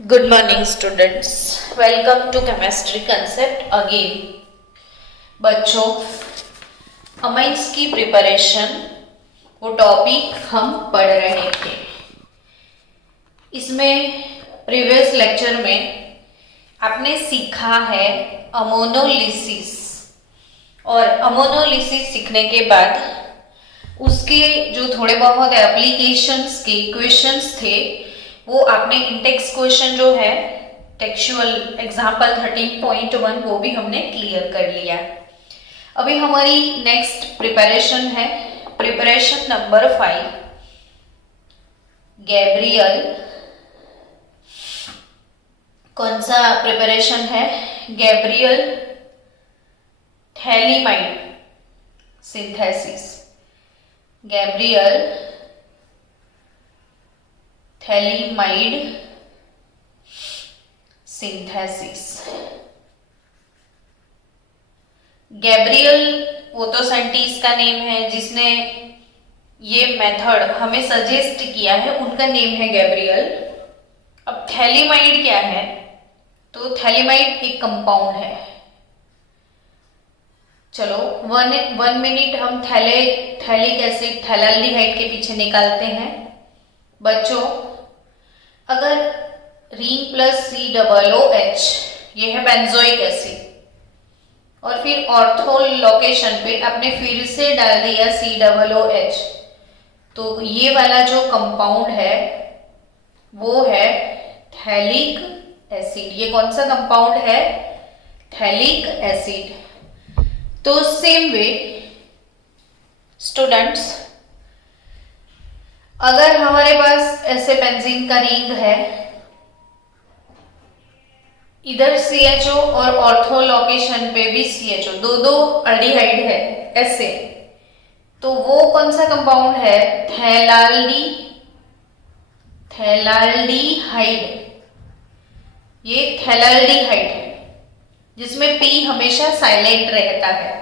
Good morning students. Welcome to chemistry concept again. बच्चों, amines की preparation वो topic हम पढ़ रहे थे। इसमें प्रीवियस लेक्चर में आपने सीखा है अमोनोलिसिस, और अमोनोलिसिस सीखने के बाद उसके जो थोड़े बहुत एप्लीकेशंस के क्वेश्चंस थे वो आपने इंटेक्स क्वेश्चन जो है टेक्सचुअल एग्जाम्पल 13.1 वो भी हमने क्लियर कर लिया। अभी हमारी नेक्स्ट प्रिपरेशन है प्रिपरेशन नंबर 5, गैब्रियल। कौन सा प्रिपरेशन है? Gabriel phthalimide synthesis. Gabriel phthalimide synthesis. Gabriel वो तो साइंटिस्ट का नेम है जिसने ये मेथड हमें सजेस्ट किया है, उनका नेम है गैब्रियल। अब थैलीमाइड क्या है? तो थैलीमाइड एक कंपाउंड है। चलो वन मिनट हम थैलिक एसिड थैलाल्डिहाइड के पीछे निकालते हैं। बच्चों, अगर रिंग प्लस COOH ये है बेंजोइक एसिड, और फिर ऑर्थो लोकेशन पे आपने फिर से डाल दिया COOH, तो ये वाला जो कंपाउंड है वो है थैलिक एसिड। ये कौन सा कंपाउंड है? Phthalic acid. तो सेम वे स्टूडेंट्स, अगर हमारे पास ऐसे बेंजीन का रिंग है, इधर CHO और ऑर्थो लोकेशन पे भी CHO, दो अल्डिहाइड है ऐसे, तो वो कौन सा कंपाउंड है? थैलाल्डिहाइड। ये थैलाल्डिहाइड है जिसमें P हमेशा साइलेंट रहता है।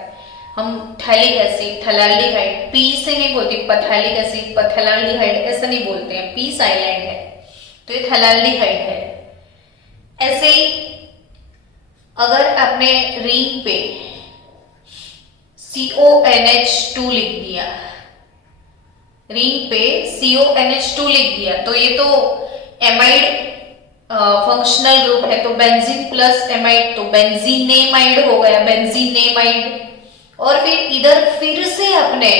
हम थैलिक एसिड थैलाल्डिहाइड P से नहीं बोलते, पथैलिक एसिड पथैलाल्डिहाइड ऐसा नहीं बोलते हैं, P साइलेंट है, तो ये थैलाल्डिहाइड है। ऐसे ही अगर आपने रिंग पे CONH2 लिख दिया, रिंग पे CONH2 लिख दिया, तो ये तो एमाइड फंक्शनल ग्रुप है, तो बेंजीन प्लस एमाइड तो बेंजीनेमाइड हो गया, बेंजीनेमाइड। और फिर इधर फिर से अपने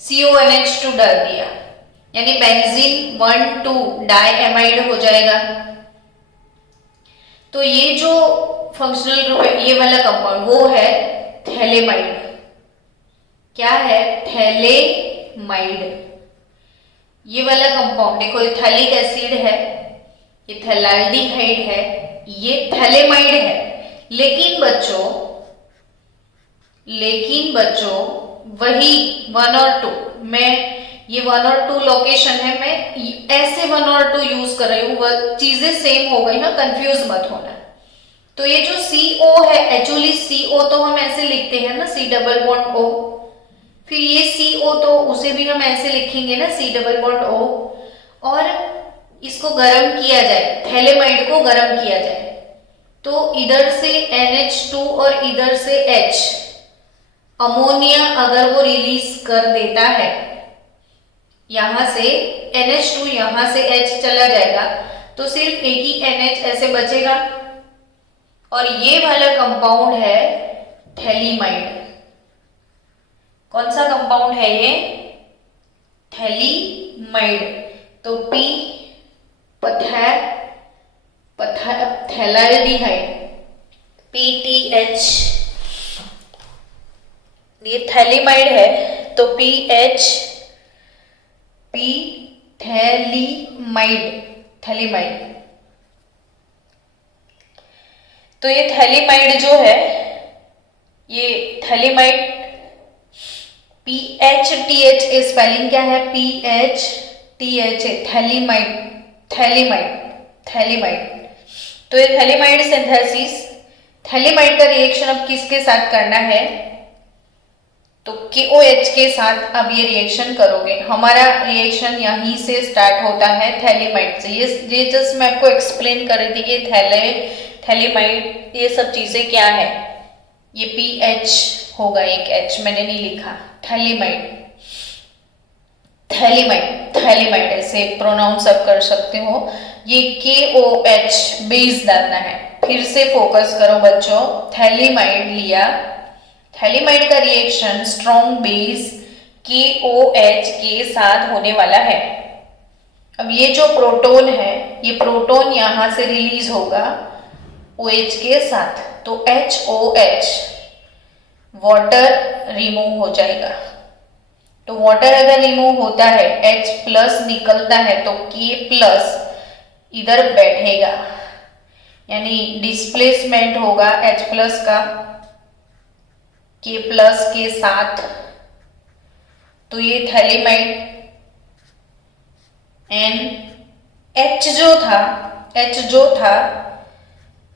CONH2 डाल दिया, यानी बेंजीन 1,2 डाइएमाइड हो जाएगा। तो ये जो फंक्शनल ग्रुप है, ये वाला कंपाउंड वो है थैलेमाइड। क्या है? थैलेमाइड। ये वाला कंपाउंड देखो, ये थैलिक एसिड है, ये थैलाल्डिहाइड है, ये थैलेमाइड है। लेकिन बच्चों वही 1 और 2 में, ये 1 और 2 लोकेशन है, मैं ऐसे 1 और 2 यूज कर रही हूँ, चीजें सेम हो गई हैं, कंफ्यूज मत होना। तो ये जो CO है, एक्चुअली CO तो हम ऐसे लिखते हैं ना, C डबल बॉन्ड O, फिर ये CO तो उसे भी हम ऐसे लिखेंगे ना, C डबल बॉन्ड O, और इसको गर्म किया जाए, थैलेमाइड को गर्म किया जाए, तो इधर से NH2 और इधर से H, अमोनिया अगर वो रिलीज कर देता है, यहां से NH2 यहां से H चला जाएगा, तो सिर्फ एक ही NH ऐसे बचेगा, और ये वाला कंपाउंड है थैलीमाइड। कौन सा कंपाउंड है ये? थैलीमाइड। तो P थैलाल्डिहाइड PTH, ये थैलीमाइड है, तो PH P थैलीमाइड। तो ये थैलीमाइड जो है, ये थैलीमाइड PHTH स्पेलिंग क्या है? PHTH, phthalimide. तो ये थैलीमाइड सिंथेसिस, थैलीमाइड का रिएक्शन अब किसके साथ करना है? तो KOH के साथ अब ये रिएक्शन करोगे। हमारा रिएक्शन यहीं से स्टार्ट होता है थैलीमाइड से। ये जस्ट मैं आपको एक्सप्लेन कर रही थी कि थैलीमाइड ये सब चीजें क्या है। ये PH होगा, एक H मैंने नहीं लिखा। थैलीमाइड, थैलीमाइड, थैलीमाइड ऐसे प्रोनाउंस आप कर सकते हो। ये KOH बेस डालना है। फिर से फोकस करो बच्चों, थैलीमाइड लिया, थैलीमाइड का रिएक्शन स्ट्रॉन्ग बेस KOH के साथ होने वाला है। अब ये जो प्रोटोन है, ये प्रोटोन यहां से रिलीज होगा OH के साथ, तो HOH वाटर रिमूव हो जाएगा। तो वाटर अगर रिमूव होता है, H प्लस निकलता है, तो K प्लस इधर बैठेगा, यानी डिस्प्लेसमेंट होगा H प्लस का K प्लस के साथ। तो ये थैलीमाइड H जो था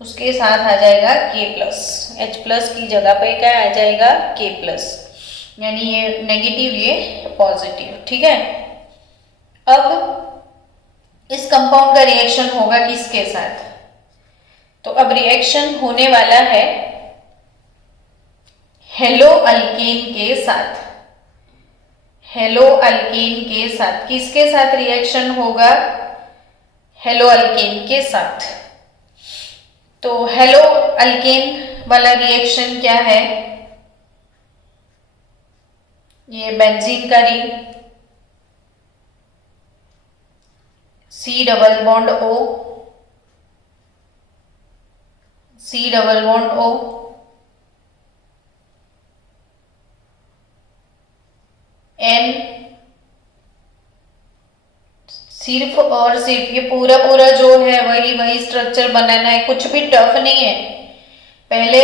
उसके साथ आ जाएगा K प्लस। H प्लस की जगह पे क्या आ जाएगा? K प्लस, यानी ये नेगेटिव ये पॉजिटिव। ठीक है। अब इस कंपाउंड का रिएक्शन होगा किसके साथ? तो अब रिएक्शन होने वाला है हेलो अल्केन के साथ। हेलो अल्केन के साथ किसके साथ रिएक्शन होगा? हेलो अल्केन के साथ। तो हेलो अल्केन वाला रिएक्शन क्या है? ये बेंजीन का ring, C double bond O, C double bond O, N, सिर्फ और सिर्फ ये पूरा जो है वही स्ट्रक्चर बनाना है, कुछ भी टफ नहीं है। पहले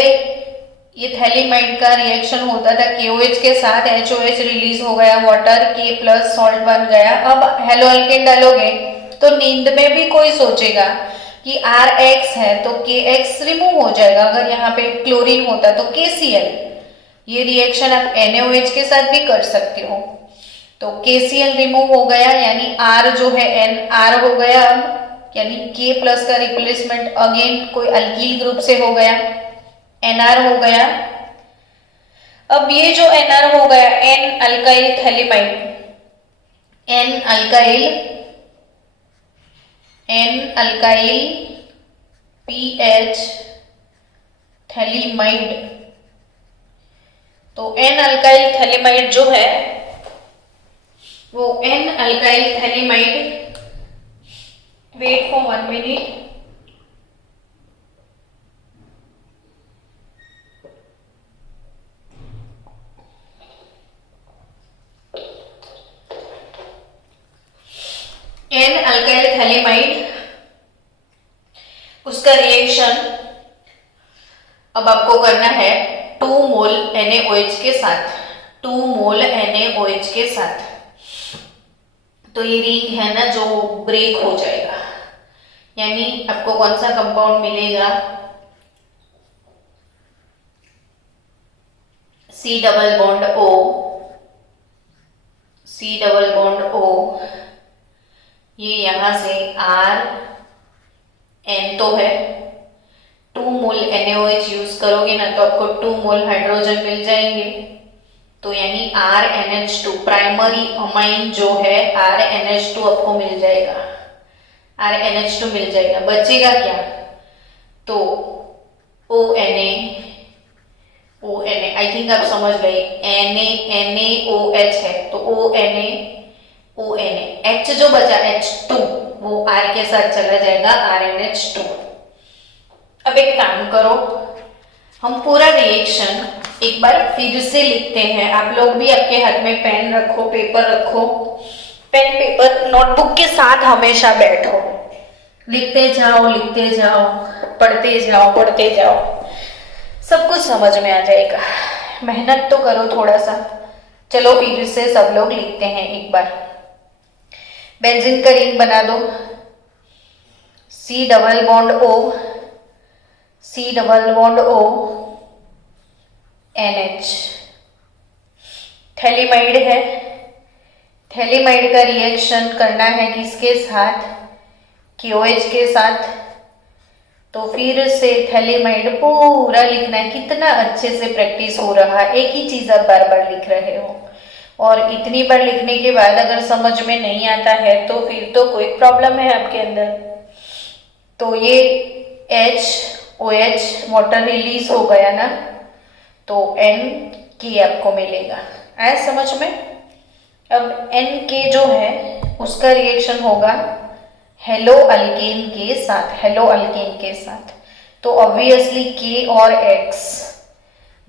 ये थैलीमाइड का रिएक्शन होता था KOH के साथ, HOH रिलीज हो गया, वाटर K प्लस सॉल्ट बन गया। अब हेलो अल्केन डालोगे तो नींद में भी कोई सोचेगा कि RX है तो KX रिमूव हो जाएगा। अगर यहाँ पे क्लोरीन होता तो KCl। ये रिएक्शन आप NaOH के साथ भी कर सकते हो। तो KCl रिमूव हो गया, यानी R जो है NR हो गया अब, यानी K प्लस का रिप्लेसमेंट अगेन कोई अल्कील ग्रुप से हो गया, NR हो गया। अब ये जो NR हो गया, N alkyl phthalimide, N alkyl PH phthalimide. तो N अल्काइल थैलीमाइड जो है वो N alkyl phthalimide, wait for 1 minute. N alkyl phthalimide, उसका रिएक्शन अब आपको करना है 2 मोल NaOH के साथ, 2 मोल NaOH के साथ। तो ये रिंग है ना जो ब्रेक हो जाएगा, यानी आपको कौन सा कंपाउंड मिलेगा? C double bond O, C double bond O, ये यहां से R N तो है, 2 मोल NaOH यूज करोगे ना तो आपको 2 मोल हाइड्रोजन मिल जाएंगे। तो यानी RNH2 प्राइमरी अमाइन जो है RNH2 आपको मिल जाएगा, RNH2 मिल जाएगा। बचेगा क्या? तो ONA आई थिंक आप समझ गए, NaOH है तो ONA, H जो बचा H2 वो R के साथ चला जाएगा, RNH2। अब एक काम करो, हम पूरा रिएक्शन एक बार फिर से लिखते हैं। आप लोग भी आपके हाथ में पेन रखो, पेपर रखो, पेन पेपर नोटबुक के साथ हमेशा बैठो, लिखते जाओ, पढ़ते जाओ, सब कुछ समझ में आ जाएगा। मेहनत तो करो थोड़ा सा। चलो फिर से सब लोग लिखते हैं एक बार। बेंजीन का रिंग बना दो, C double bond O, NH, phthalimide है, थैलीमाइड का रिएक्शन करना है किसके साथ, KOH के साथ। तो फिर से थैलीमाइड पूरा लिखना है। कितना अच्छे से प्रैक्टिस हो रहा है, एक ही चीज आप बार बार लिख रहे हो। और इतनी बार लिखने के बाद अगर समझ में नहीं आता है तो फिर तो कोई प्रॉब्लम है आपके अंदर। तो ये HOH वाटर रिलीज हो गया ना, तो NK आपको मिलेगा। आया समझ में। अब NK जो है उसका रिएक्शन होगा हेलो अल्केन के साथ, हेलो अल्केन के साथ। तो ऑब्वियसली K और X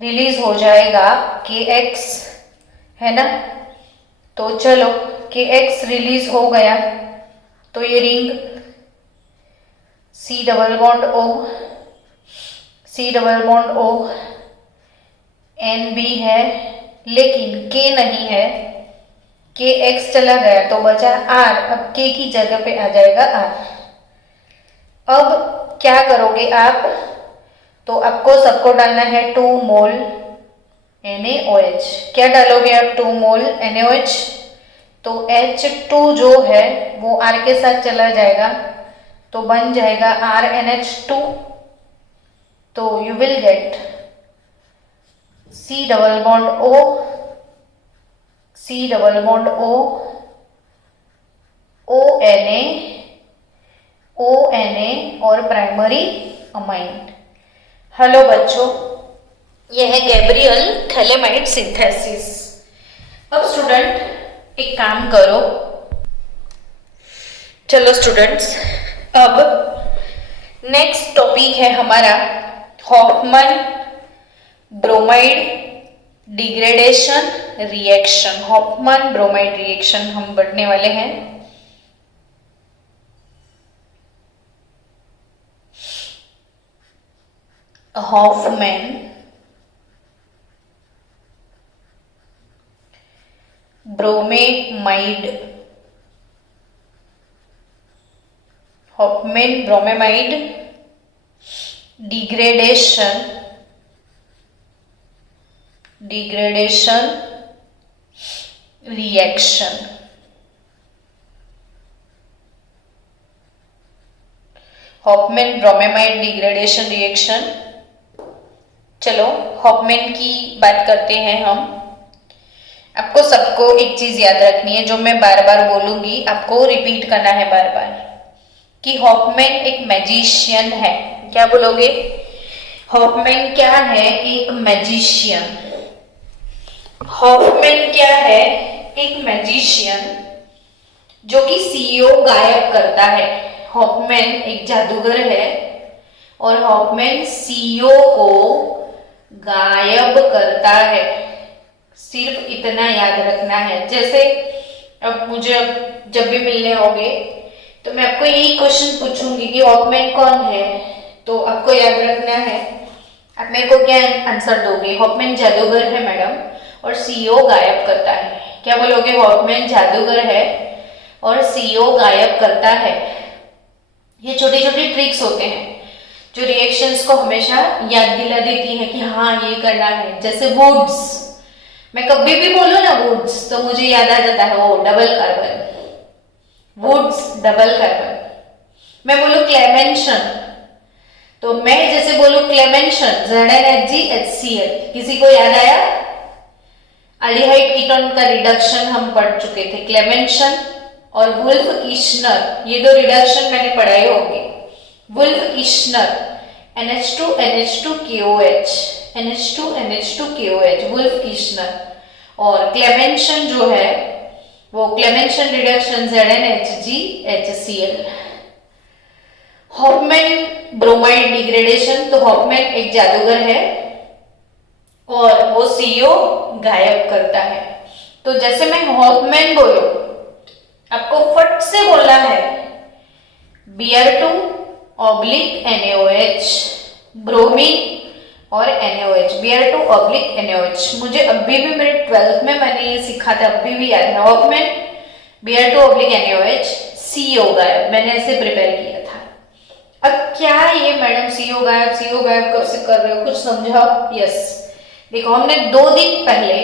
रिलीज हो जाएगा, KX है ना। तो चलो KX रिलीज हो गया तो ये ring C double bond O, C double bond O, NB है लेकिन K नहीं है, KX चला गया तो बचा R। अब K की जगह पे आ जाएगा R। अब क्या करोगे आप, तो आपको सबको डालना है 2 मोल NaOH। क्या डालोगे आप, 2 मोल NaOH। तो H2 जो है वो R के साथ चला जाएगा तो बन जाएगा RNH2। तो you will gate C double bond O, C double bond O, ONA, ONA और प्राइमरी अमाइन। हेलो बच्चों, यह है गैब्रियल थैलेमाइड सिंथेसिस। अब स्टूडेंट एक काम करो, चलो स्टूडेंट्स अब नेक्स्ट टॉपिक है हमारा Hofmann bromide degradation reaction. Hofmann bromide reaction हम पढ़ने वाले हैं। Hofmann bromamide, Hofmann bromamide degradation reaction. Hofmann bromamide degradation reaction. चलो हॉफमैन की बात करते हैं हम। आपको सबको एक चीज याद रखनी है, जो मैं बार बार बोलूंगी आपको रिपीट करना है बार बार, कि हॉफमैन एक मैजिशियन है। क्या बोलोगे, हॉफमैन क्या है, एक मैजिशियन। हॉफमैन क्या है, एक मैजिशियन जो कि CEO गायब करता है। हॉफमैन एक जादूगर है और हॉफमैन CEO को गायब करता है। सिर्फ इतना याद रखना है। जैसे अब मुझे जब भी मिलने होगे तो मैं आपको यही क्वेश्चन पूछूंगी कि हॉफमैन कौन है, तो आपको याद रखना है। आप मेरे को क्या आंसर दोगे, हॉफमैन जादूगर है मैडम और CEO गायब करता है। क्या बोलोगे, हॉफमैन जादूगर है और CEO गायब करता है। ये छोटी छोटी ट्रिक्स होते हैं जो रिएक्शंस को हमेशा याद दिला देती है कि हाँ ये करना है। जैसे वुड्स, मैं कभी भी बोलूं ना वुड्स तो मुझे याद आ जाता है वो डबल कार्बन, वुड्स डबल कार्बन। मैं बोलूं क्लेमेंशन तो मैं जैसे बोलूं क्लेमेंशन ZnHgHCl, किसी को याद आया? एल्डिहाइड कीटोन का रिडक्शन हम पढ़ चुके थे, क्लेमेंशन और वुल्फ किश्नर। ये दो रिडक्शन मैंने पढ़ाए होंगे। Wolff Kishner NH2NH2KOH, NH2NH2KOH, Wolff Kishner. और क्लेमेंशन जो है वो Clemmensen reduction ZnHgHCl। Hofmann bromide degradation, तो हॉफमैन एक जादूगर है और वो CEO गायब करता है। तो जैसे मैं हॉफमैन बोलूं, आपको फट से बोलना है Br2 ऑब्लिक NaOH, ब्रोमीन और NaOH, Br2 ऑब्लिक NaOH। मुझे अभी भी मेरे 12th में मैंने ये सीखा था, अभी भी याद है। Hoffmann Br2 oblique NaOH, CO गायब, मैंने ऐसे प्रिपेयर किया था। अब क्या ये मैडम CO गायब कब से कर रहे हो, कुछ समझाओ। यस देखो, हमने 2 दिन पहले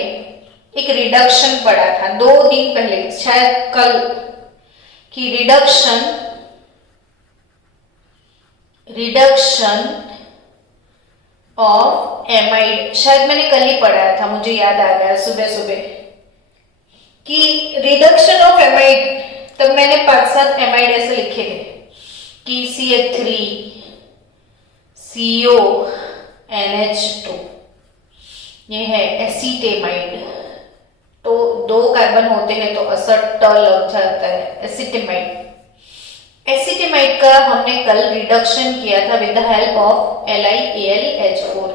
एक रिडक्शन पढ़ा था 2 दिन पहले, शायद कल, कि रिडक्शन ऑफ एमाइड, शायद मैंने कल ही पढ़ाया था, मुझे याद आ गया सुबह सुबह कि रिडक्शन ऑफ एमाइड, तब मैंने 5-7 एमाइड ऐसे लिखे थे कि CH3 CO NH2, ये है एसीटेमाइड। तो 2 कार्बन होते हैं तो असर ट लग जाता है, एसीटेमाइड। एसीटेमाइड का हमने कल रिडक्शन किया था with the help of LiAlH4,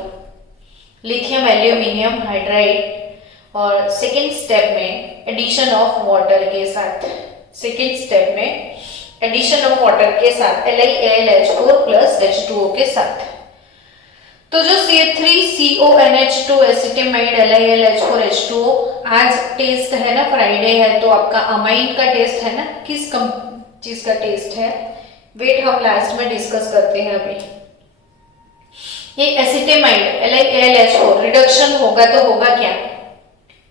lithium aluminium hydride, और सेकेंड स्टेप में एडिशन ऑफ वाटर के साथ, LiAlH4 प्लस H2O के साथ। तो जो CH3CONH2 एसिटेमाइड LiAlH4H2O, आज टेस्ट है ना, फ्राइडे है, तो आपका अमाइन का टेस्ट है ना, किस चीज का टेस्ट है, वेट हम लास्ट में डिस्कस करते हैं। अभी ये एसिटेमाइड LiAlH4 रिडक्शन होगा तो होगा क्या,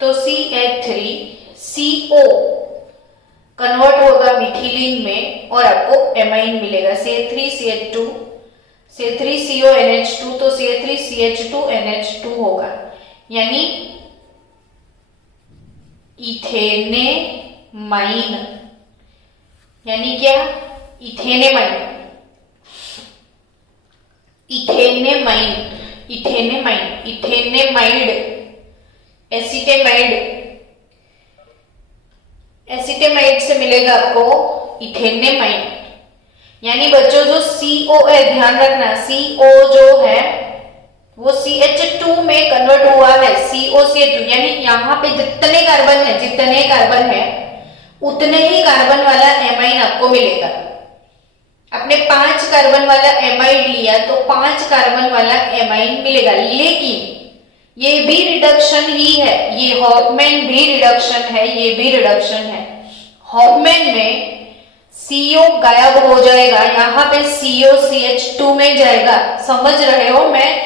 तो CH3CO कन्वर्ट होगा मिथिलीन में और आपको एमाइन मिलेगा, CH3CH2, CH3CONH2 तो CH3CH2NH2 होगा, यानी इथेनेमाइन, यानी क्या, इथेनेमाइड एसिटेमाइड से मिलेगा आपको इथेनेमाइन। यानी बच्चों जो CO है, ध्यान रखना, CO जो है वो CH2 में कन्वर्ट हुआ है, COCH2, यानी यहाँ पे जितने कार्बन है उतने ही कार्बन वाला एमाइन आपको मिलेगा। आपने 5 कार्बन वाला एमाइड लिया तो 5 कार्बन वाला एमाइन मिलेगा, लेकिन ये भी रिडक्शन ही है, ये हॉफमैन भी रिडक्शन है, ये भी रिडक्शन है। हॉफमैन में CO गायब हो जाएगा, यहाँ पे CO CH2 में जाएगा। समझ रहे हो, मैं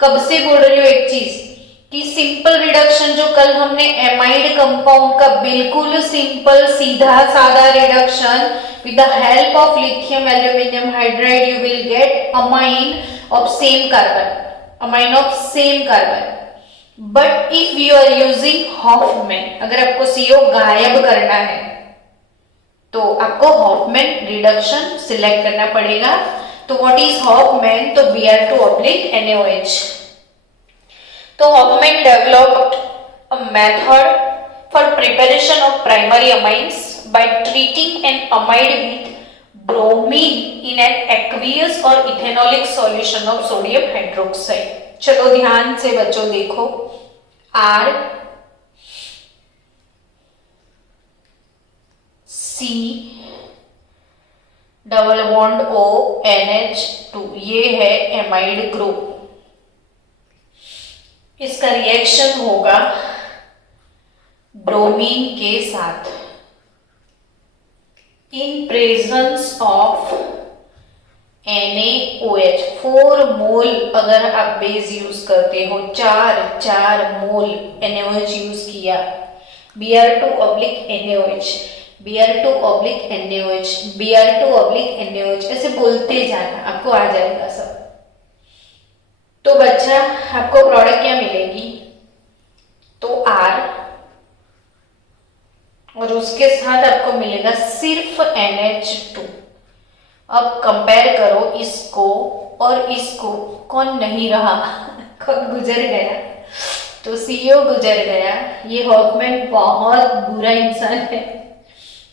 कब से बोल रही हूँ एक चीज कि सिंपल रिडक्शन जो कल हमने एमाइड कंपाउंड का बिल्कुल सिंपल सीधा सादा reduction with the help of lithium aluminium hydride you will get amine of same carbon. But if you are using Hofmann, अगर आपको CO गायब करना है तो आपको हॉफमैन रिडक्शन सिलेक्ट करना पड़ेगा। तो व्हाट इज हॉफमैन, तो Br2/NaOH। तो Hofmann developed a method for preparation of primary amines by treating an amide with bromine in an aqueous और ethanolic solution of sodium hydroxide. चलो ध्यान से बच्चों देखो, R C double bond O NH2, ये है एमाइड ग्रुप। इसका reaction होगा ब्रोमीन के साथ in presence of NaOH। 4 mole अगर आप बेस यूज करते हो, 4 मोल NaOH यूज किया, Br2/NaOH, Br2/NaOH, Br2/NaOH, ऐसे बोलते जाना, आपको आ जाएगा सब। तो बच्चा आपको प्रोडक्ट क्या मिलेगी, तो R, और उसके साथ आपको मिलेगा सिर्फ NH2। अब कंपेयर करो इसको और इसको, कौन नहीं रहा कौन गुजर गया, तो CO गुजर गया। ये हॉफमैन बहुत बुरा इंसान है,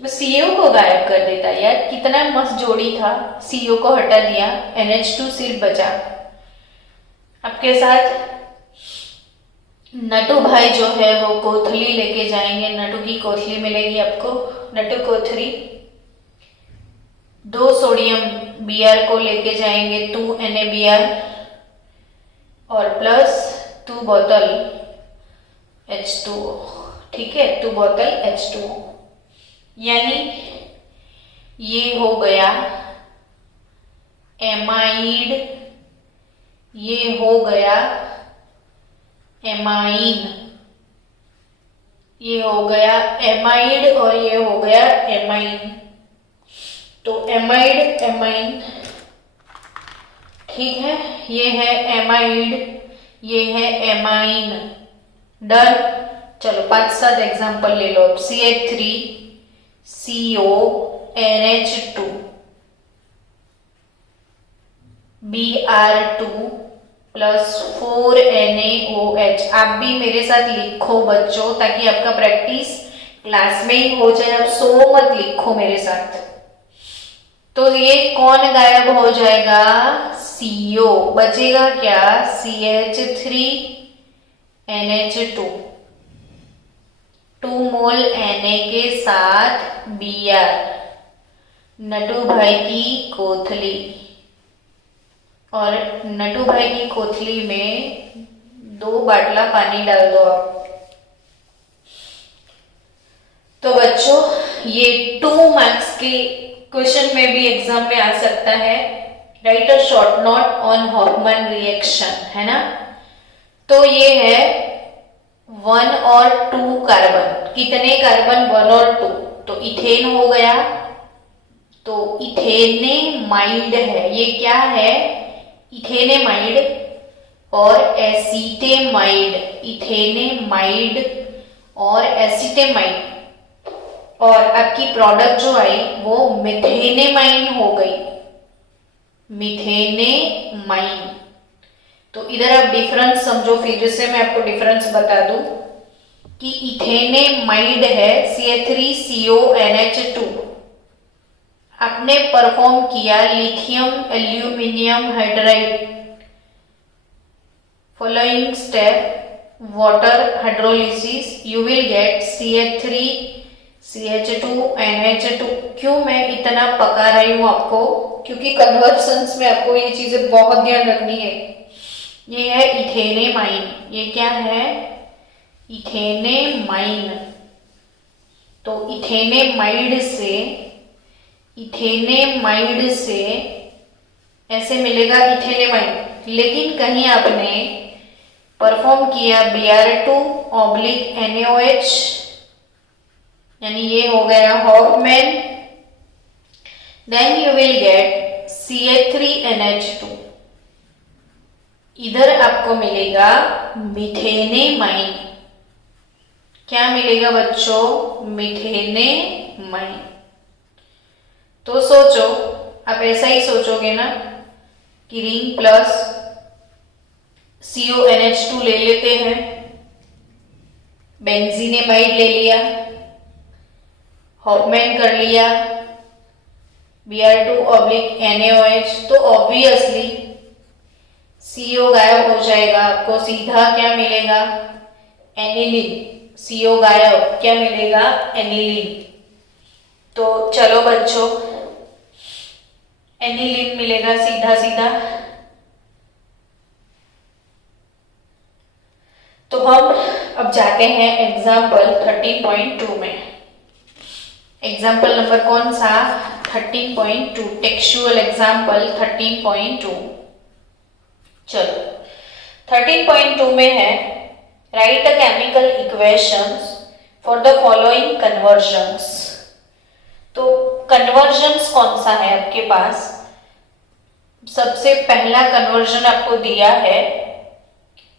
वो CO को गायब कर देता यार, कितना मस्त जोड़ी था, CO को हटा दिया, NH2 सिर्फ बचा। आपके साथ नटू भाई जो है वो कोथली लेके जाएंगे, नटू की कोथली मिलेगी आपको, नटू कोथली। 2 सोडियम Br को लेके जाएंगे, 2 NaBr और प्लस 2 बोतल H2O, ठीक है, 2 बोतल H2O। यानी ये हो गया एमाइड, ये हो गया एमाइन, ये हो गया एमाइड और ये हो गया एमाइन। तो एमाइड एमाइन, ठीक है, ये है एमाइड, ये है एमाइन। डन। चलो 5-7 एग्जांपल ले लो। CH3CO NH2 Br2 plus 4NaOH। आप भी मेरे साथ लिखो बच्चों, ताकि आपका प्रैक्टिस क्लास में ही हो जाए। आप सो मत लिखो मेरे साथ। तो ये कौन गायब हो जाएगा? CO। बचेगा क्या? CH3NH2 2 मोल Na के साथ Br। नटू भाई की कोथली, और नटू भाई की कोथली में 2 बाटला पानी डाल दो आप। तो बच्चों ये 2 मार्क्स के क्वेश्चन में भी एग्जाम में आ सकता है। Write a short note on Hofmann reaction, है ना। तो ये है 1 और 2 कार्बन। कितने कार्बन? 1 और 2। तो इथेन हो गया। तो इथेनेमाइड है। ये क्या है? इथेनेमाइड और एसीटेमाइड। इथेनेमाइड और एसीटेमाइड, और आपकी प्रोडक्ट जो आई वो मिथेनेमाइन हो गई। मिथेनेमाइन। तो इधर आप डिफरेंस समझो। फिर से मैं आपको डिफरेंस बता दूं कि इथेनेमाइड है CH3CONH2। आपने परफॉर्म किया lithium aluminium hydride, following step water hydrolysis, you will gate CH3CH2NH2। क्यों मैं इतना पका रही हूं आपको? क्योंकि कन्वर्जन्स में आपको ये चीजें बहुत ध्यान रखनी है। ये है इथेनेमाइन। ये क्या है? इथेनेमाइन। तो इथेनेमाइड से ऐसे मिलेगा इथेनेमाइन। लेकिन कहीं आपने परफॉर्म किया Br2/NaOH, यानी ये हो गया Hofmann, then you will get CH3NH2। इधर आपको मिलेगा मिथेनेमाइन। क्या मिलेगा बच्चों? मिथेनेमाइन। तो सोचो, आप ऐसा ही सोचोगे ना कि रिंग प्लस CONH2 ले लेते हैं, बेंजीनेमाइड ले लिया, हॉफमैन कर लिया, Br2/NaOH। तो ऑब्वियसली CO गायब हो जाएगा। आपको सीधा क्या मिलेगा? एनिलीन। CO गायब, क्या मिलेगा? एनिलीन। तो चलो बच्चों, एनिलीन मिलेगा सीधा सीधा। तो हम अब जाते हैं एग्जाम्पल 13.2 में। एग्जाम्पल नंबर कौन सा? 13.2। Textual example 13.2। चलो 13.2 में है right the chemical equations for the following convergence. तो कन्वर्जन्स कौन सा है आपके पास? सबसे पहला कन्वर्जन आपको दिया है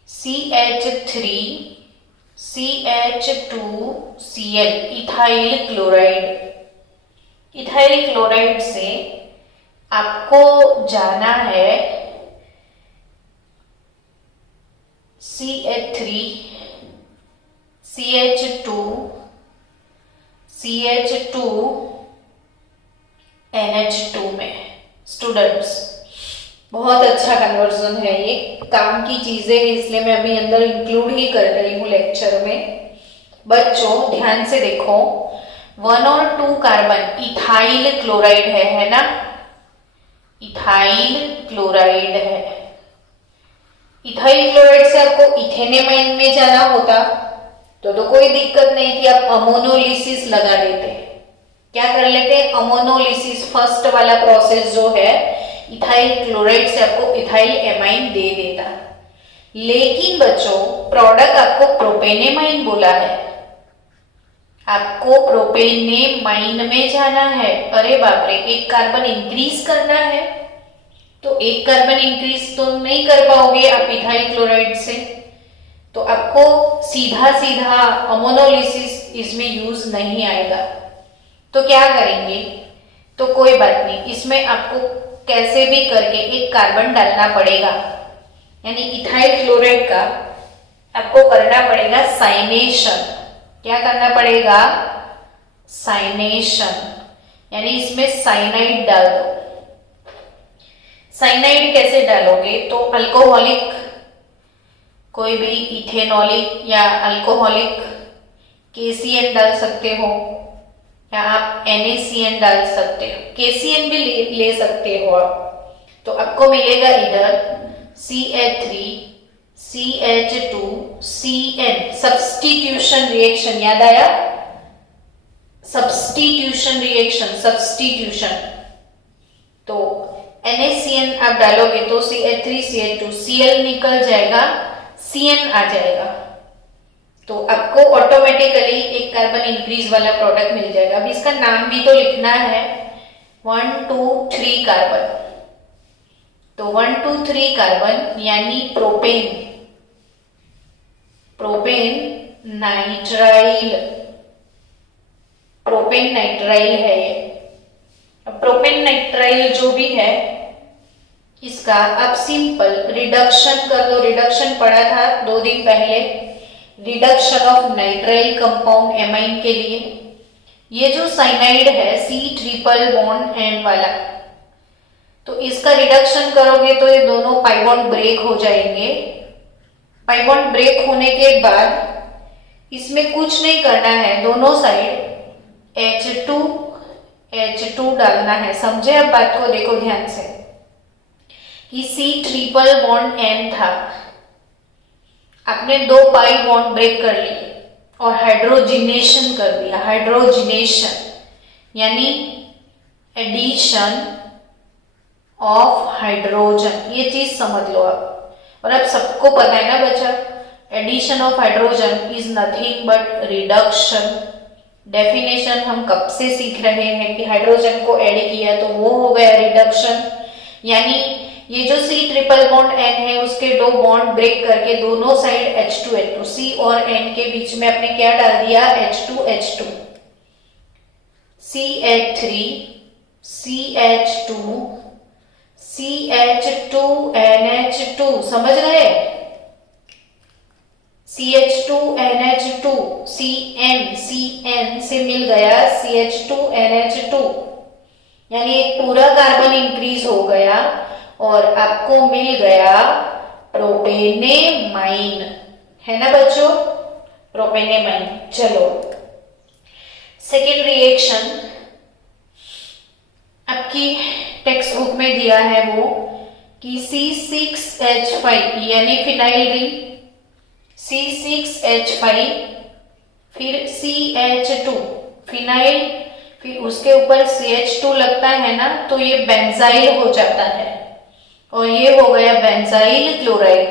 CH3CH2Cl, ethyl chloride. Ethyl chloride से आपको जाना है CH3CH2NH2 में। स्टूडेंट्स बहुत अच्छा कन्वर्जन है, ये काम की चीजें हैं, इसलिए मैं अभी अंदर इंक्लूड ही कर रही हूँ लेक्चर में। बच्चों ध्यान से देखो, 1 और 2 कार्बन इथाइल क्लोराइड है ना। इथाइल क्लोराइड है। इथाइल क्लोराइड से आपको इथेनेमाइन में जाना होता तो कोई दिक्कत नहीं थी, आप अमोनोलिसिस लगा देते। क्या कर लेते? अमोनोलिसिस, फर्स्ट वाला प्रोसेस जो है इथाइल क्लोराइड से आपको इथाइल एमाइन दे देता। लेकिन बच्चों प्रोडक्ट आपको प्रोपेनेमाइन बोला है। आपको प्रोपेनेमाइन में जाना है। अरे बाप रे, एक कार्बन इंक्रीज करना है, तो एक कार्बन इंक्रीज तो नहीं कर पाओगे आप इथाइल क्लोराइड से, तो आपको सीधा सीधा अमोनोलिसिस इसमें यूज नहीं आएगा। तो क्या करेंगे, तो कोई बात नहीं, इसमें आपको कैसे भी करके एक कार्बन डालना पड़ेगा, यानी इथाइल क्लोराइड का आपको करना पड़ेगा साइनेशन। क्या करना पड़ेगा, साइनेशन, यानी इसमें साइनाइड डाल दो। साइनाइड कैसे डालोगे, तो अल्कोहलिक कोई भी इथेनॉलिक या अल्कोहलिक KCN डाल सकते हो, या आप NaCN डाल सकते हो, KCN भी ले सकते हो आप। तो आपको मिलेगा इधर CH3 CH2 CN, substitution reaction, याद आया, सब्स्टिट्यूशन रिएक्शन, सब्स्टिट्यूशन। तो NaCN आप डालोगे तो CH3 CH2 Cl निकल जाएगा, CN आ जाएगा, तो आपको ऑटोमेटिकली एक कार्बन इंक्रीज वाला प्रोडक्ट मिल जाएगा। अब इसका नाम भी तो लिखना है, 1 2 3 कार्बन, तो 1 2 3 कार्बन यानी propane, propane nitrile, propane nitrile है ये। अब प्रोपेन नाइट्राइल जो भी है इसका आप सिंपल रिडक्शन कर दो। रिडक्शन पढ़ा था 2 दिन पहले, reduction of nitrile compound amine के लिए। ये जो साइनाइड है C≡N वाला, तो इसका रिडक्शन करोगे तो ये दोनों पाई बॉन्ड ब्रेक हो जाएंगे। पाई बॉन्ड ब्रेक होने के बाद इसमें कुछ नहीं करना है, दोनों साइड H2 डालना है। समझे अब बात को, देखो ध्यान से कि C≡N था, आपने 2 पाई बॉन्ड ब्रेक कर लिए और हाइड्रोजिनेशन कर दिया। हाइड्रोजिनेशन यानी एडिशन ऑफ हाइड्रोजन, ये चीज समझ लो आप। और अब सबको पता है ना बच्चा, addition of hydrogen is nothing but reduction. Definition हम कब से सीख रहे हैं कि हाइड्रोजन को ऐड किया तो वो हो गया रिडक्शन, यानी ये जो C≡N है उसके 2 बॉन्ड ब्रेक करके दोनों साइड H2 C और N के बीच में आपने क्या डाल दिया, H2 CH3 CH2 CH2NH2, समझ रहे, CH2NH2 CN से मिल गया CH2NH2, यानी एक पूरा कार्बन इंक्रीज हो गया और आपको मिल गया प्रोपेनेमाइन, है ना बच्चों, प्रोपेनेमाइन। चलो सेकेंड रिएक्शन आपकी टेक्स्ट बुक में दिया है वो कि C6H5 यानी फिनाइल रिंग, C6H5 फिर CH2 फिनाइल, फिर उसके ऊपर CH2 लगता है ना, तो ये बेंजाइल हो जाता है और ये हो गया बेंजाइल क्लोराइड।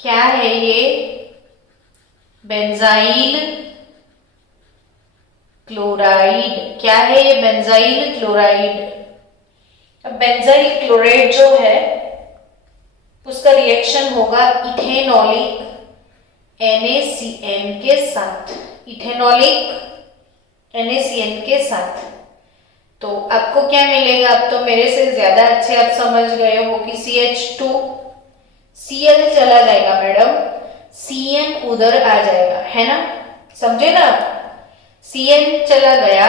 क्या है ये, बेंजाइल क्लोराइड। क्या है ये, बेंजाइल क्लोराइड। अब बेंजाइल क्लोराइड जो है उसका रिएक्शन होगा इथेनॉलिक NaCN के साथ, इथेनॉलिक NaCN के साथ। तो आपको क्या मिलेगा, अब तो मेरे से ज्यादा अच्छे आप समझ गए हो कि CH2 Cl चला जाएगा मैडम, CN उधर आ जाएगा, है ना, समझे ना, CN चला गया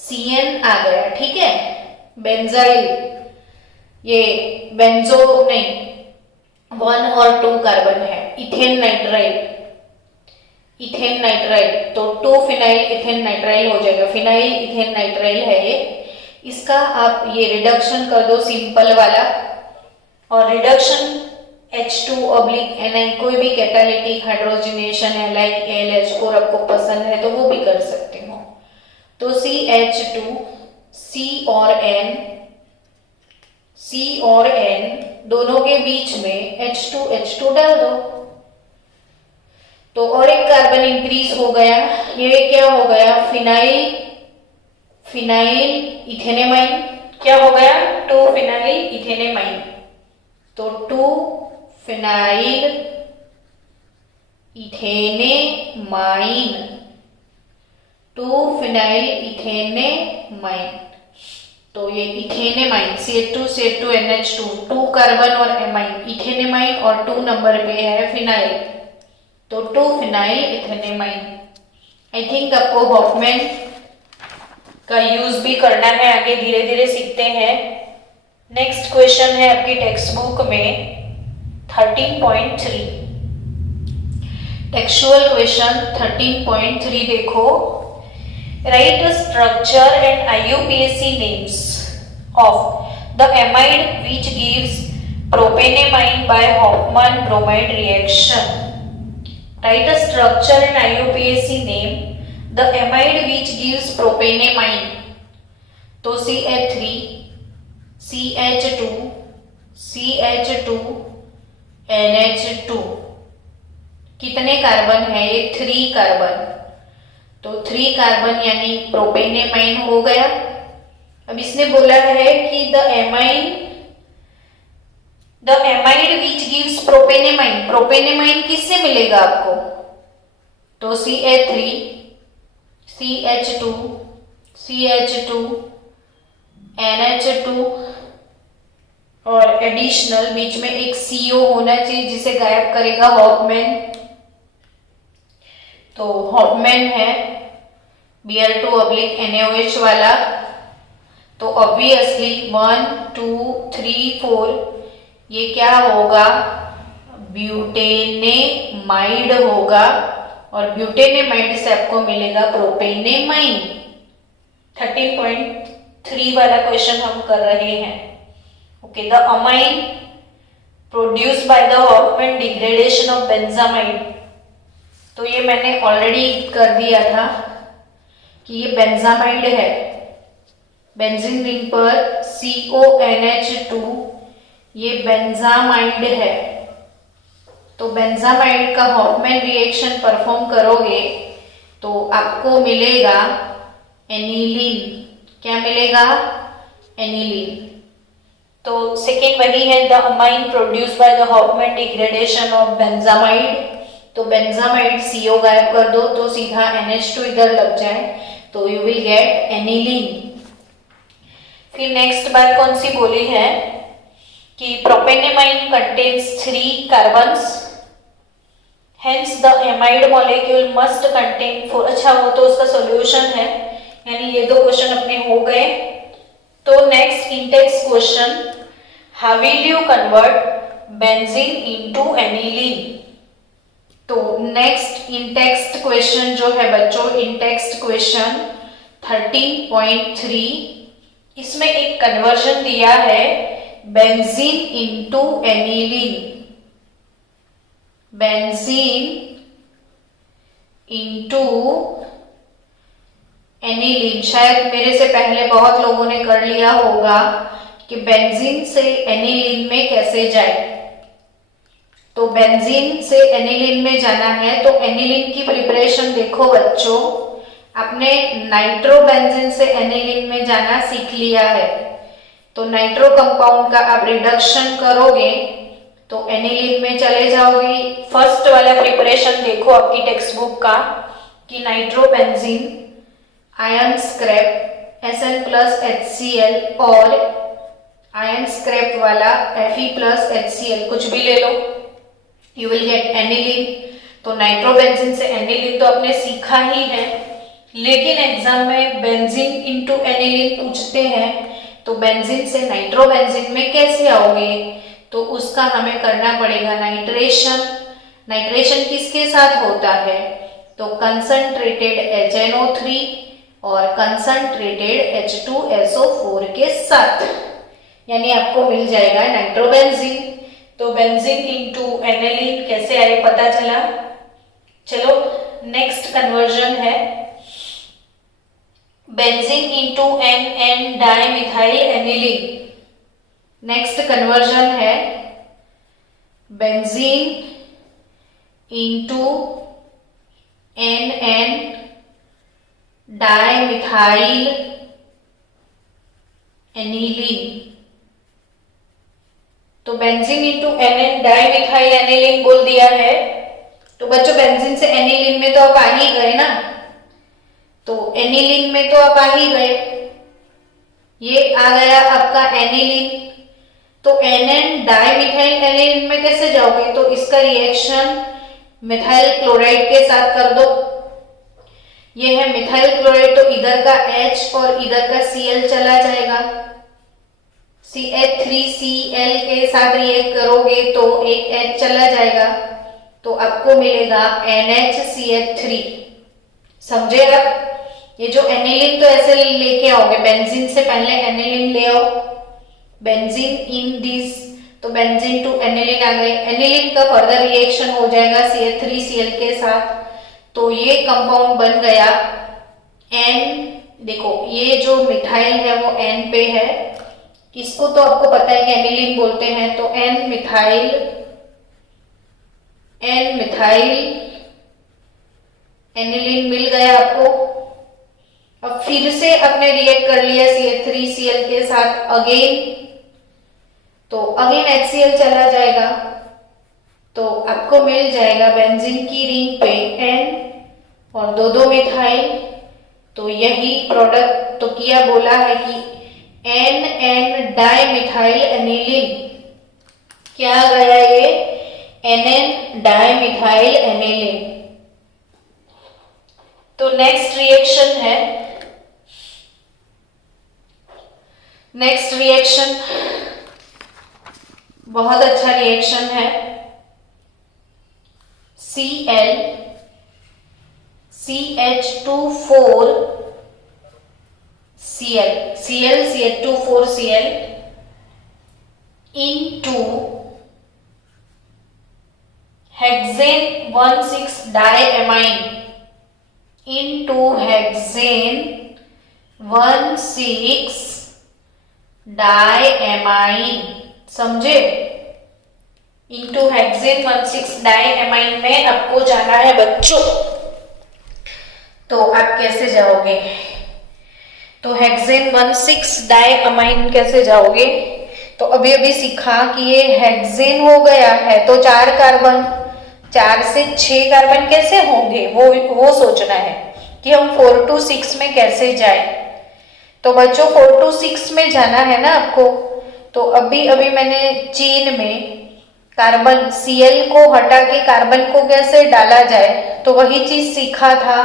CN आ गया, ठीक है। बेंजाइल, ये बेंजो नहीं, 1 और 2 कार्बन है, इथेन नाइट्राइल, तो 2 फिनाइल इथेन नाइट्राइल हो जाएगा, फिनाइल इथेन नाइट्राइल है ये। इसका आप ये रिडक्शन कर दो सिंपल वाला, और रिडक्शन H2/Ni, कोई भी कैटालिटिक हाइड्रोजनेशन LI ALH को आपको पसंद है तो वो भी कर सकते हो। तो CH2 C और N दोनों के बीच में H2 डाल दो, तो और एक कार्बन इंक्रीज हो गया, ये क्या हो गया, फिनाइल इथेनेमाइन, क्या हो गया, 2 फिनाइल इथेनेमाइन। तो 2 फिनाइल इथेनेमाइन, 2 फिनाइल इथेनेमाइन। तो ये इथेनेमाइन CH2 NH2, 2 कार्बन और एमाइन, इथेनेमाइन और 2 नंबर पे है फिनाइल, तो 2 फिनाइल इथेनेमाइन। आई थिंक आपको हॉफमैन का यूज भी करना है, आगे धीरे धीरे सीखते हैं। नेक्स्ट क्वेश्चन है आपकी टेक्स्ट बुक में 13.3, टेक्सचुअल क्वेश्चन 13.3 देखो। Write structure and IUPAC names of the amide which gives propanamine by Hofmann bromide reaction. Write a structure and IUPAC name the amide which gives propanamine. तो CH3, CH2, CH2, NH2, कितने carbon है, ये 3 carbon, तो 3 carbon यानी प्रोपेनेमाइन हो गया। अब इसने बोला है कि द एमाइड विच गिव्स प्रोपेनेमाइन, प्रोपेनेमाइन किससे मिलेगा आपको, तो CH3, CH2, CH2, NH2 और एडिशनल बीच में एक CO होना चाहिए जिसे गायब करेगा हॉफमैन। तो हॉफमैन है Br2/NaOH वाला, तो ऑब्वियसली 1 2 3 4 ये क्या होगा, ब्यूटेनेमाइड होगा, और ब्यूटेनेमाइड से आपको मिलेगा प्रोपेनेमाइन। 13.3 वाला क्वेश्चन हम कर रहे हैं। Okay, the amine produced by the Hofmann degradation of benzamide, तो ये मैंने ऑलरेडी कर दिया था कि ये बेंजामाइड है, बेंजीन रिंग पर CONH2, ये बेंजामाइड है। तो बेंजामाइड का हॉफमैन रिएक्शन परफॉर्म करोगे तो आपको मिलेगा एनिलीन, क्या मिलेगा, एनिलीन। तो सेकेंड वही है, the amine produced by the Hofmann degradation of benzamide, तो बेंजामाइड CO गायब कर दो तो सीधा NH2 इधर लग जाए, तो यू विल गेट एनिलीन। फिर नेक्स्ट बात कौन सी बोली है कि propanamine contains 3 carbons, hence the amide molecule must contain 4। अच्छा, वो तो उसका सॉल्यूशन है, यानी ये 2 क्वेश्चन अपने हो गए। तो next Intex question, how will you convert benzene into aniline. तो नेक्स्ट इंटेक्स्ट क्वेश्चन जो है बच्चों, इंटेक्स्ट क्वेश्चन 13.3, इसमें एक कन्वर्जन दिया है benzene into aniline, benzene into aniline. शायद मेरे से पहले बहुत लोगों ने कर लिया होगा कि बेंजीन से एनिलीन में कैसे जाए। तो बेंजीन से एनिलीन में जाना है तो एनिलीन की प्रिपरेशन देखो बच्चों, आपने नाइट्रोबेंजीन से एनिलीन में जाना सीख लिया है। तो नाइट्रो कंपाउंड का आप रिडक्शन करोगे तो एनिलीन में चले जाओगे। फर्स्ट वाला प्रिपरेशन देखो आपकी टेक्स्ट बुक का कि नाइट्रोबेंजीन आयन स्क्रैप Sn+HCl और आयन स्क्रैप वाला Fe+HCl कुछ भी ले लो, यू विल गेट एनिलीन। तो नाइट्रोबेंजीन से एनिलीन तो आपने सीखा ही है, लेकिन एग्जाम में बेंजीन इनटू एनिलीन पूछते हैं तो बेंजीन से नाइट्रोबेंजीन में कैसे आओगे, तो उसका हमें करना पड़ेगा नाइट्रेशन। नाइट्रेशन किसके साथ होता है, तो कंसंट्रेटेड HNO3 और कंसंट्रेटेड H2SO4 के साथ, यानी आपको मिल जाएगा नाइट्रोबेंजीन। तो बेंजीन इनटू एनिलीन कैसे आए पता चला। चलो नेक्स्ट कन्वर्जन है benzene into NN dimethyl aniline. Next conversion है benzene into NN dimethyl aniline. तो benzene into NN dimethyl aniline बोल दिया है। तो बच्चों बेंजीन से एनिलीन में तो आप आ ही गए ना, तो एनिलीन में तो आप आ ही गए, ये आ गया आपका एनिलीन। तो NN डाइमिथाइल एनिलीन में कैसे जाओगे, तो इसका रिएक्शन मिथाइल क्लोराइड के साथ कर दो। ये है मिथाइल क्लोराइड, तो इधर का H और इधर का Cl चला जाएगा। CH3Cl के साथ रिएक्ट करोगे तो एक H चला जाएगा, तो आपको मिलेगा NHCH3। समझे आप? ये जो एनिलीन तो ऐसे लेके आओगे, बेंजीन से पहले एनिलीन ले आओ, बेंजीन इन दिस, तो बेंजीन टू एनिलीन आ गए। एनिलीन का फर्दर रिएक्शन हो जाएगा CH3Cl के साथ, तो ये कंपाउंड बन गया N। देखो ये जो मिथाइल है वो N पे है, इसको तो आपको पता है कि एनिलीन बोलते हैं, तो N मिथाइल एनिलीन मिल गया आपको। अब फिर से आपने रिएक्ट कर लिया CH3Cl के साथ अगेन, तो अगेन HCl चला जाएगा, तो आपको मिल जाएगा बेंजीन की रिंग पे N और दो मिथाइल। तो यही प्रोडक्ट तो किया बोला है कि NN डाइमिथाइल एनिलीन, क्या गया ये NN डाइमिथाइल एनिलीन। तो नेक्स्ट रिएक्शन है, नेक्स्ट रिएक्शन बहुत अच्छा रिएक्शन है। Cl CH24 Cl CH24 Cl into hexane 1,6-diamine into hexane 1,6-diamine। समझे? इंटू हेक्सेन 1,6-diamine में आपको जाना है बच्चों। तो आप कैसे जाओगे, तो हेक्सेन 1,6-diamine कैसे जाओगे, तो अभी अभी सीखा कि ये हेक्सेन हो गया है, तो 4 कार्बन, 4 से 6 कार्बन कैसे होंगे वो सोचना है कि हम 4 to 6 में कैसे जाए। तो बच्चों 4 to 6 में जाना है ना आपको, तो अभी अभी मैंने चेन में कार्बन Cl को हटा के कार्बन को कैसे डाला जाए, तो वही चीज सीखा था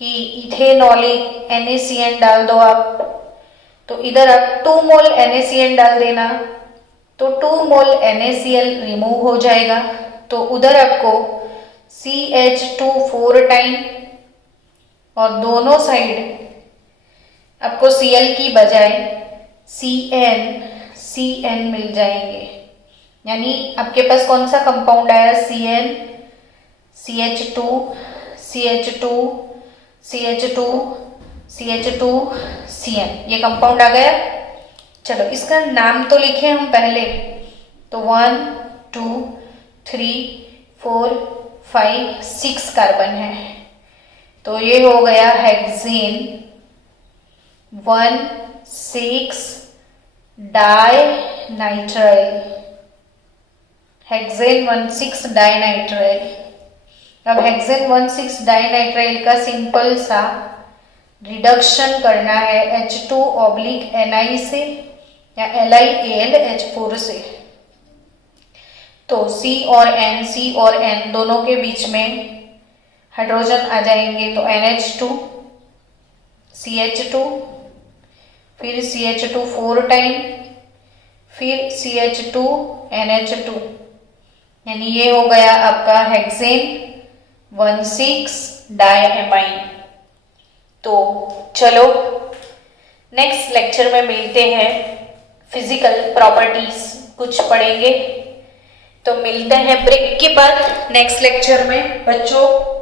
कि इथेनॉलिक NaCN डाल दो आप, तो इधर आप 2 मोल NaCN डाल देना, तो 2 मोल NaCl रिमूव हो जाएगा, तो उधर आपको CH24 टाइम और दोनों साइड आपको Cl की बजाय CN मिल जाएंगे। यानी आपके पास कौन सा कंपाउंड आया, CN CH2 CH2 CH2 CH2 CN, ये कंपाउंड आ गया। चलो इसका नाम तो लिखे हम पहले, तो 1 2 3 4 5 6 कार्बन है, तो ये हो गया हेक्सेन 1,6-डाइनाइट्राइल, हेक्सेन 1,6-डाइनाइट्राइल। अब हेक्सेन 1,6-डाइनाइट्राइल का सिंपल सा रिडक्शन करना है H2/Ni से या LiAlH4 से, तो C और N दोनों के बीच में हाइड्रोजन आ जाएंगे, तो NH2 CH2 फिर CH2 4 टाइम फिर CH2 NH2, यानी ये हो गया आपका हेक्सेन 1,6-डाइएमाइन। तो चलो नेक्स्ट लेक्चर में मिलते हैं, फिजिकल प्रॉपर्टीज कुछ पढ़ेंगे, तो मिलते हैं ब्रेक के बाद नेक्स्ट लेक्चर में बच्चों।